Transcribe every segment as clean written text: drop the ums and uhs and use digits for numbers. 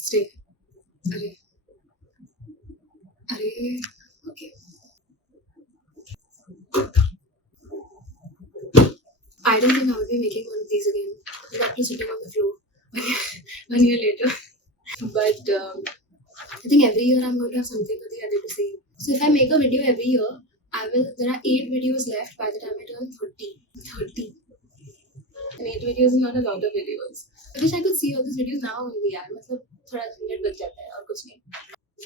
Stay. Arey. Arey. Okay. I don't think I would be making one of these again. That was sitting on the floor 1 year later. But I think every year I'm going to have something or the other to say. So if I make a video every year, there are 8 videos left by the time I turn 30. 30. And 8 videos is not a lot of videos. I wish I could see all these videos now only. यार मतलब थोड़ा झंझट बच जाता है और कुछ नहीं.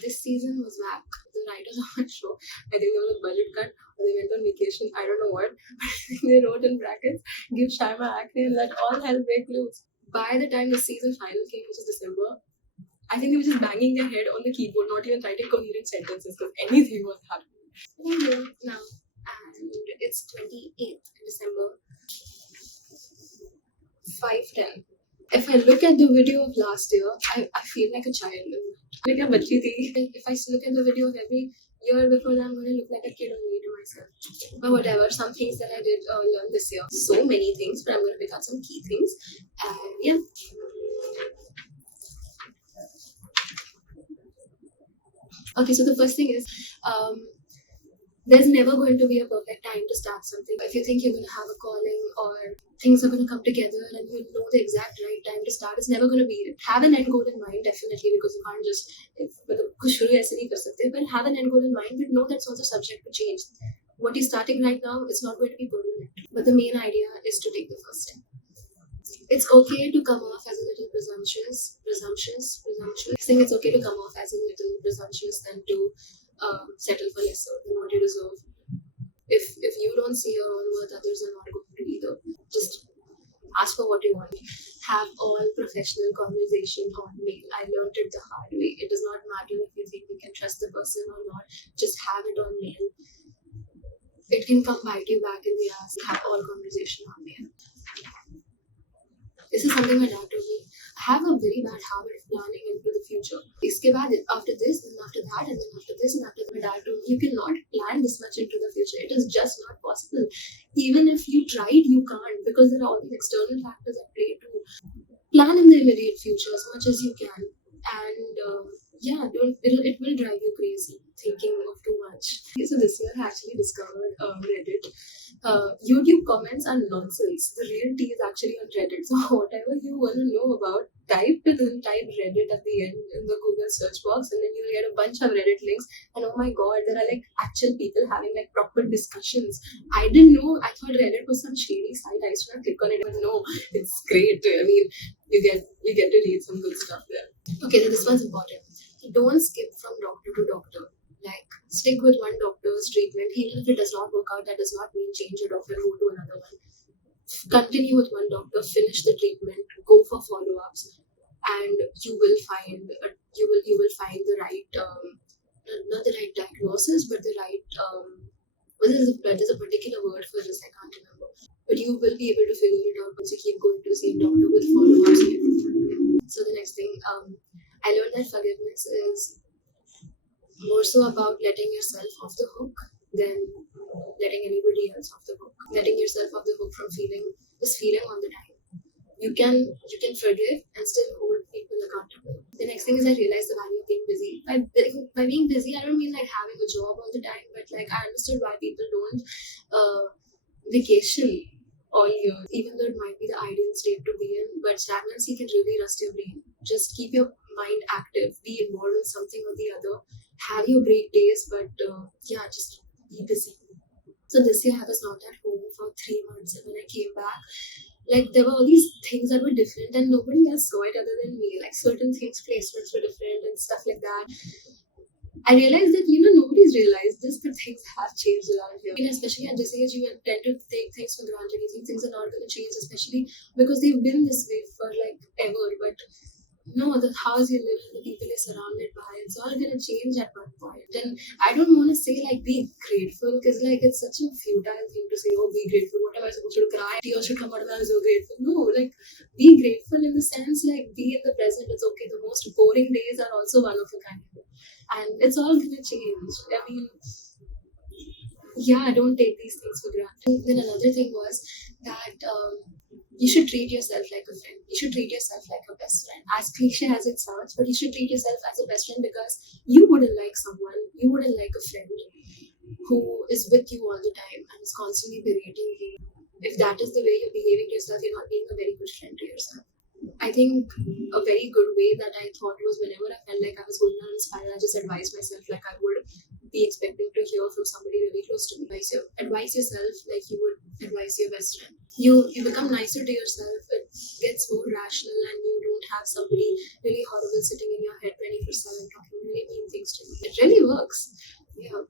This season was whack. The writers on my show, I think there was a budget cut or they went on vacation. I don't know what. But they wrote in brackets, give Shaima acne and let all hell break loose. By the time the season final came, which is December, I think they were just banging their head on the keyboard, not even writing coherent sentences because anything was happening. I'm here now, and it's 28th December, 5:10. If I look at the video of last year, I feel like a child. Like a bachi thi. If I look at the video of every year before that, I'm going to look like a kid only to myself. But whatever, some things that I did learn this year. So many things, but I'm going to pick out some key things. And yeah. Okay, so the first thing is, there's never going to be a perfect time to start something. If you think you're going to have a calling or things are going to come together and you know the exact right time to start, it's never going to be it. Have an end goal in mind, definitely, because you can't just kuch shuru aise nahi kar sakte, but have an end goal in mind, but know that's also subject to change. What you're starting right now is not going to be permanent, but the main idea is to take the first step. It's okay to come off as a little presumptuous. I think it's okay to come off as a little presumptuous and to settle for lesser than what you deserve. If you don't see your own worth, others are not going to either. Just ask for what you want. Have all professional conversation on mail. I learned it the hard way. It does not matter if you think you can trust the person or not. Just have it on mail. It can come bite you back in the ass. Have all conversation on mail. This is something my dad told me. I have a very bad habit of planning into the future. Iske baad, after this, and after that, and then after this, and after that, my dad told me, you cannot plan this much into the future. It is just not possible. Even if you tried, you can't, because there are all these external factors at play too. Plan in the immediate future as much as you can. And it will drive you crazy thinking of too much. So this year I actually discovered Reddit. YouTube comments are nonsense. The real tea is actually on Reddit. So whatever you want to know about, type Reddit at the end in the Google search box, and then you'll get a bunch of Reddit links. And oh my god, there are like actual people having like proper discussions. I didn't know. I thought Reddit was some shady site. I used to not click on it, but no, it's great. I mean, you get to read some good stuff there. Okay, so this one's important. Don't skip from doctor to doctor. Like, stick with one doctor's treatment. Even if it does not work out, that does not mean change your doctor and go to another one. Continue with one doctor, finish the treatment, go for follow-ups, and you will find the right not the right diagnosis, but the right there's a particular word for this, I can't remember. But you will be able to figure it out once you keep going to the same doctor with follow-ups and everything. So the next thing, I learned that forgiveness is more so about letting yourself off the hook than letting anybody else off the hook. Letting yourself off the hook from feeling all the time. You can forgive and still hold people accountable. The next thing is I realized the value of being busy. By being busy, I don't mean like having a job all the time, but like I understood why people don't vacation all year, even though it might be the ideal state to be in. But stagnancy can really rust your brain. Just keep your mind active, be involved in something or the other. Have your break days, but just be busy. So this year I was not at home for 3 months, and when I came back, like there were all these things that were different and nobody else saw it other than me. Like certain things, placements were different and stuff like that. I realized that nobody's realized this, but things have changed around here. And especially at this age, you tend to take things for granted. You think things are not going to change, especially because they've been this way for like ever. But no, the house you live in, the people you're surrounded by, it's all gonna change at one point. And I don't want to say like be grateful, because like it's such a futile thing to say, oh, be grateful. What am I supposed to cry? Tears should come out of my eyes, so grateful. No, like be grateful in the sense like be in the present. It's okay. The most boring days are also one of a kind, and it's all gonna change. I mean, don't take these things for granted. Then another thing was that You should treat yourself like a friend. You should treat yourself like a best friend. As cliche as it sounds, but you should treat yourself as a best friend, because you wouldn't like someone, you wouldn't like a friend who is with you all the time and is constantly berating you. If that is the way you're behaving to yourself, you're not being a very good friend to yourself. I think a very good way that I thought was, whenever I felt like I was going down a spiral, I just advised myself like I would be expecting to hear from somebody really close to me. Advise yourself like you would advise your best friend. You become nicer to yourself. It gets more rational, and you don't have somebody really horrible sitting in your head 24/7 talking really mean things to you. It really works. Yeah.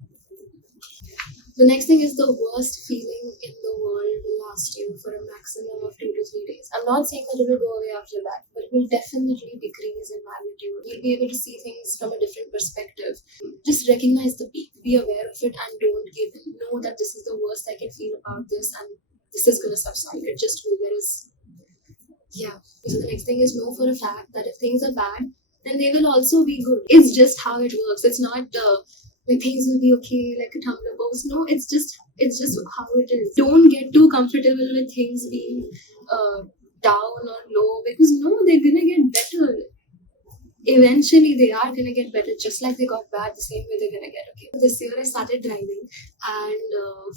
The next thing is, the worst feeling in the world will last you for a maximum of 2 to 3 days. I'm not saying that it will go away after that, but it will definitely decrease in magnitude. You'll be able to see things from a different perspective. Just recognize the peak, be aware of it, and don't give in. Know that this is the worst I can feel about this, and this is going to subside. It just will. Yeah. So the next thing is, know for a fact that if things are bad, then they will also be good. It's just how it works. It's not like things will be okay like a Tumblr post. No, it's just how it is. Don't get too comfortable with things being down or low, because no, they're gonna get better. Eventually they are gonna get better, just like they got bad, the same way they're gonna get okay. This year I started driving, and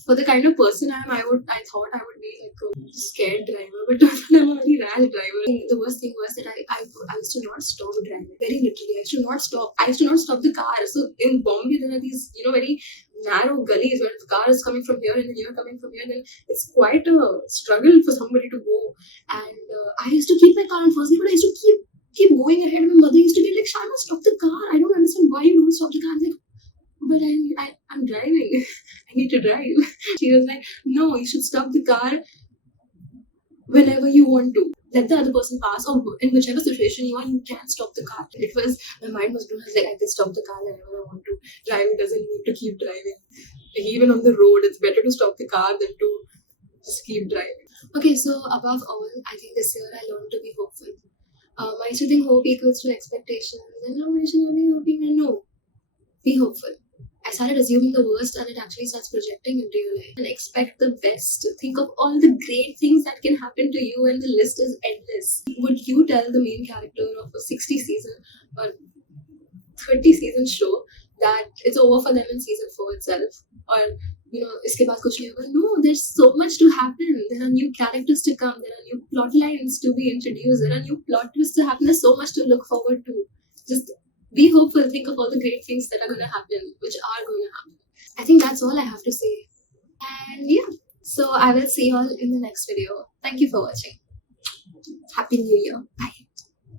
for the kind of person I am, I thought I would be like a scared driver, but I'm a very rash driver. The worst thing was that I used to not stop driving. Very literally, I used to not stop the car. So in Bombay there are these, very narrow gullies where the car is coming from here and then you're coming from here, and then it's quite a struggle for somebody to go. And I used to keep my car on first gear, but I used to keep going ahead. My mother used to be like, Shana, stop the car. I don't understand why you don't stop the car. I'm like, but I'm driving. I need to drive. She was like, no, you should stop the car whenever you want to. Let the other person pass, or in whichever situation you are, you can stop the car. My mind was blown. I was like, I can stop the car whenever I want to. Driving doesn't need to keep driving. Like, even on the road, it's better to stop the car than to just keep driving. Okay, so above all, I think this year I learned to be hopeful. I used to think hope equals to expectations, and now I should not be hoping, and no, be hopeful. I started assuming the worst, and it actually starts projecting into your life. And expect the best. Think of all the great things that can happen to you, and the list is endless. Would you tell the main character of a 60 season or 30 season show that it's over for them in season 4 itself? Or इसके बाद कुछ नहीं होगा? No, there's so much to happen. There are new characters to come. There are new plot lines to be introduced. There are new plot twists to happen. There's so much to look forward to. Just be hopeful. Think of all the great things that are going to happen, which are going to happen. I think that's all I have to say. And yeah, so I will see you all in the next video. Thank you for watching. Happy New Year. Bye.